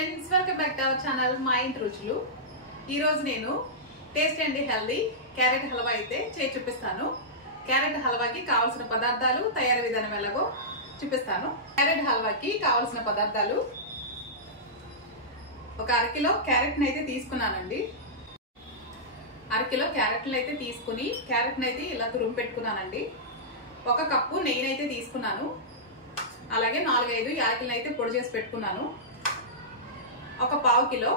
Friends, welcome back to our channel మా ఇంటి రుచులు. ఈరోజు నేను taste and healthy carrot halwa అయితే చేసి చూపిస్తాను. క్యారెట్ హల్వాకి కావాల్సిన పదార్థాలు, తయారీ విధానం ఎలాగో చూపిస్తాను. క్యారెట్ హల్వాకి కావాల్సిన పదార్థాలు: ఒక అరకిలో క్యారెట్ని అయితే తీసుకున్నానండి. అరకిలో క్యారెట్ని అయితే తీసుకుని క్యారెట్ని అయితే ఇలా తురుము పెట్టుకున్నానండి. ఒక కప్పు నెయ్యిని అయితే తీసుకున్నాను. అలాగే 4-5 యాలకులను అయితే పొడి చేసి పెట్టుకున్నాను. ఒక పావు కిలో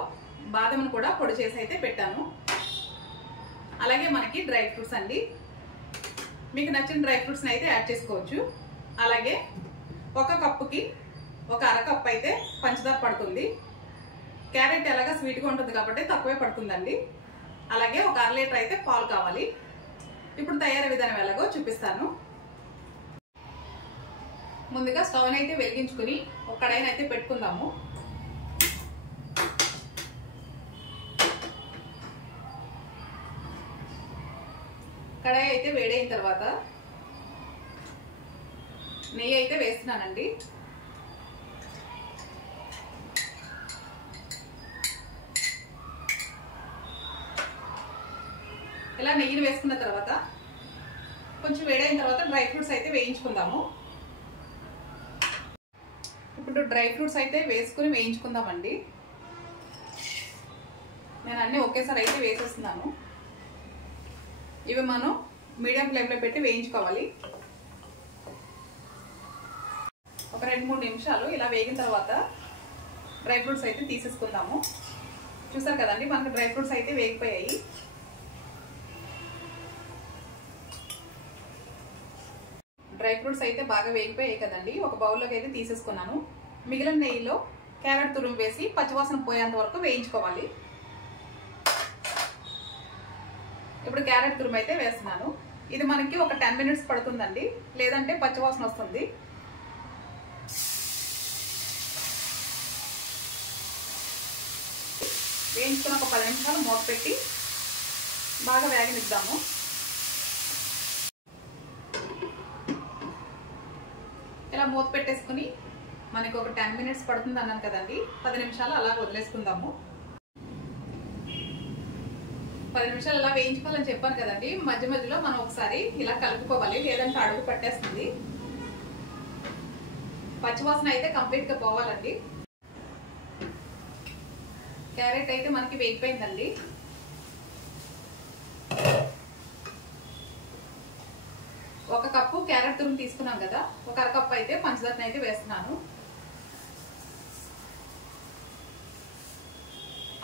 బాదంను కూడా పొడి చేసి అయితే పెట్టాను. అలాగే మనకి డ్రై ఫ్రూట్స్ అండి, మీకు నచ్చిన డ్రై ఫ్రూట్స్ని అయితే యాడ్ చేసుకోవచ్చు. అలాగే ఒక కప్పుకి ఒక అరకప్పు అయితే పంచదార పడుతుంది. క్యారెట్ ఎలాగా స్వీట్గా ఉంటుంది కాబట్టి తక్కువే పడుతుందండి. అలాగే ఒక 1/2 లీటర్ అయితే పాలు కావాలి. ఇప్పుడు తయారీ విధానం ఎలాగో చూపిస్తాను. ముందుగా స్టవ్ అయితే వెలిగించుకుని ఒక కడాయిని అయితే పెట్టుకుందాము. కడాయి అయితే వేడైన తర్వాత నెయ్యి అయితే వేస్తున్నానండి. ఇలా నెయ్యిని వేసుకున్న తర్వాత కొంచెం వేడైన తర్వాత డ్రై ఫ్రూట్స్ అయితే వేయించుకుందాము. ఇప్పుడు డ్రై ఫ్రూట్స్ అయితే వేసుకుని వేయించుకుందామండి. నేను అన్నీ ఒకేసారి అయితే వేసేస్తున్నాను. ఇవి మనం మీడియం ఫ్లేమ్లో పెట్టి వేయించుకోవాలి. ఒక 2-3 నిమిషాలు ఇలా వేగిన తర్వాత డ్రై ఫ్రూట్స్ అయితే తీసేసుకుందాము. చూసారు కదండి, మనకు డ్రై ఫ్రూట్స్ అయితే వేగిపోయాయి. డ్రై ఫ్రూట్స్ అయితే బాగా వేగిపోయాయి కదండి. ఒక బౌల్లోకి అయితే తీసేసుకున్నాను. మిగిలిన నెయ్యిలో క్యారెట్ తురుము వేసి పచ్చివాసన పోయేంత వరకు వేయించుకోవాలి. ఇప్పుడు క్యారెట్ తురుము అయితే వేస్తున్నాను. ఇది మనకి ఒక 10 మినిట్స్ పడుతుందండి, లేదంటే పచ్చివాసన వస్తుంది. వేయించుకుని ఒక 10 నిమిషాలు మూత పెట్టి బాగా వేగనిద్దాము. ఇలా మూత పెట్టేసుకుని మనకి ఒక 10 మినిట్స్ పడుతుంది అన్నాను కదండి, 10 నిమిషాలు అలా వదిలేసుకుందాము. 10 నిమిషాలు ఇలా వేయించుకోవాలని చెప్పాను కదండి. మధ్య మధ్యలో మనం ఒకసారి ఇలా కలుపుకోవాలి, లేదంటే అడుగు పట్టేస్తుంది. పచ్చివాసన అయితే కంప్లీట్ గా పోవాలండి. క్యారెట్ అయితే మనకి వేగిపోయిందండి. ఒక కప్పు క్యారెట్ తురుము తీసుకున్నాం కదా, ఒక అరకప్పు అయితే పంచదారని అయితే వేస్తున్నాను.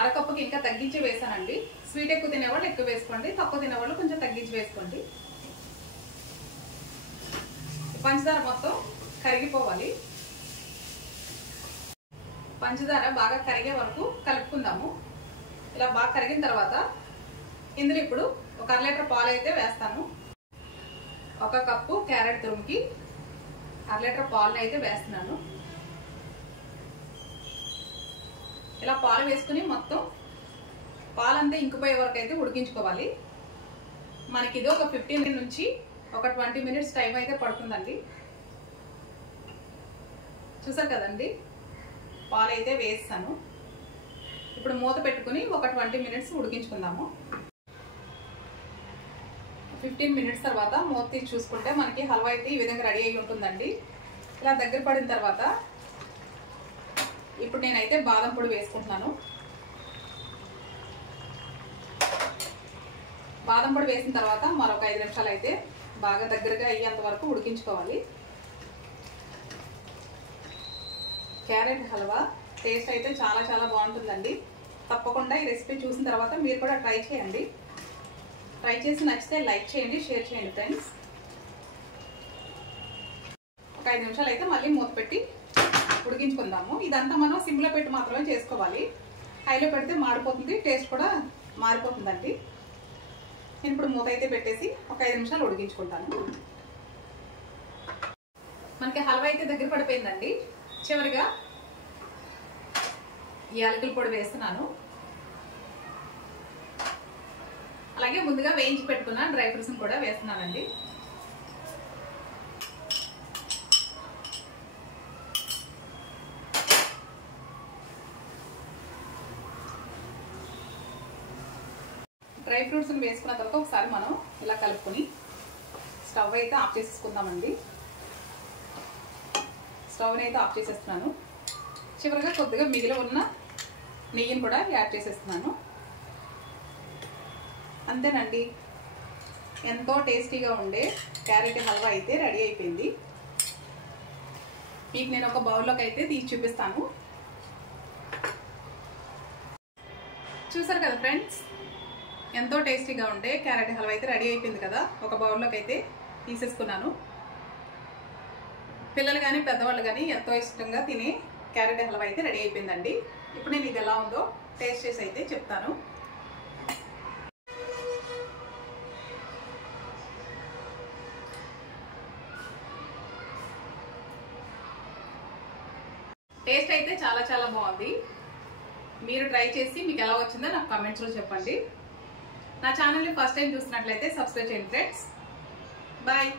అరకప్పుకి ఇంకా తగ్గించి వేసానండి. స్వీట్ ఎక్కువ తినేవాళ్ళు ఎక్కువ వేసుకోండి, తక్కువ తినేవాళ్ళు కొంచెం తగ్గించి వేసుకోండి. పంచదార మొత్తం కరిగిపోవాలి. పంచదార బాగా కరిగే వరకు కలుపుకుందాము. ఇలా బాగా కరిగిన తర్వాత ఇందులో ఇప్పుడు ఒక 1/2 లీటర్ పాలు అయితే వేస్తాను. ఒక కప్పు క్యారెట్ తురుముకి 1/2 లీటర్ పాలను అయితే వేస్తున్నాను. ఇలా పాలు వేసుకుని మొత్తం పాలంతా ఇంకిపోయే వరకు అయితే ఉడికించుకోవాలి. మనకి ఇది ఒక 15 నుంచి ఒక 20 మినిట్స్ టైం అయితే పడుతుందండి. చూసారు కదండి, పాలు అయితే వేస్తాను. ఇప్పుడు మూత పెట్టుకుని ఒక 20 మినిట్స్ ఉడికించుకుందాము. 15 మినిట్స్ తర్వాత మూత తీసి చూసుకుంటే మనకి హల్వా అయితే ఈ విధంగా రెడీ అయి ఉంటుందండి. ఇలా దగ్గర పడిన తర్వాత ఇప్పుడు నేనైతే బాదం పొడి వేసుకుంటున్నాను. బాదం పొడి వేసిన తర్వాత మరొక 5 నిమిషాలు అయితే బాగా దగ్గరగా అయ్యేంత వరకు ఉడికించుకోవాలి. క్యారెట్ హల్వా టేస్ట్ అయితే చాలా చాలా బాగుంటుందండి. తప్పకుండా ఈ రెసిపీ చూసిన తర్వాత మీరు కూడా ట్రై చేయండి. ట్రై చేసి నచ్చితే లైక్ చేయండి, షేర్ చేయండి ఫ్రెండ్స్. ఒక 5 నిమిషాలు అయితే మళ్ళీ మూత పెట్టి ఉడికించుకుందాము. ఇదంతా మనం సిమ్లో పెట్టి మాత్రమే చేసుకోవాలి. హైలో పెడితే మాడిపోతుంది, టేస్ట్ కూడా మారిపోతుందండి. నేను ఇప్పుడు మూత అయితే పెట్టేసి ఒక 5 నిమిషాలు ఉడికించుకుంటాను. మనకి హల్వా అయితే దగ్గర పడిపోయిందండి. చివరిగా యాలకుల పొడి వేస్తున్నాను. అలాగే ముందుగా వేయించి పెట్టుకున్న డ్రై ఫ్రూట్స్ కూడా వేస్తున్నానండి. డ్రై ఫ్రూట్స్ని వేసుకున్న తర్వాత ఒకసారి మనం ఇలా కలుపుకొని స్టవ్ అయితే ఆఫ్ చేసేసుకుందామండి. స్టవ్ని అయితే ఆఫ్ చేసేస్తున్నాను. చివరిగా కొద్దిగా మిగిలి ఉన్న నెయ్యిని కూడా యాడ్ చేసేస్తున్నాను. అంతేనండి, ఎంతో టేస్టీగా ఉండే క్యారెట్ హల్వా అయితే రెడీ అయిపోయింది. మీకు నేను ఒక బౌల్లోకి అయితే తీసి చూపిస్తాను. చూసారు కదా ఫ్రెండ్స్, ఎంతో టేస్టీగా ఉండే క్యారెట్ హల్వా అయితే రెడీ అయిపోయింది కదా. ఒక బౌల్లోకి అయితే తీసేసుకున్నాను. పిల్లలు కానీ పెద్దవాళ్ళు కానీ ఎంతో ఇష్టంగా తినే క్యారెట్ హల్వా అయితే రెడీ అయిపోయిందండి. ఇప్పుడు నేను ఇది ఎలా ఉందో టేస్ట్ చేసి అయితే చెప్తాను. టేస్ట్ అయితే చాలా చాలా బాగుంది. మీరు ట్రై చేసి మీకు ఎలా వచ్చిందో నాకు కామెంట్స్లో చెప్పండి. నా ఛానల్ని ఫస్ట్ టైం చూసినట్లయితే సబ్స్క్రైబ్ చేయండి ఫ్రెండ్స్. బాయ్.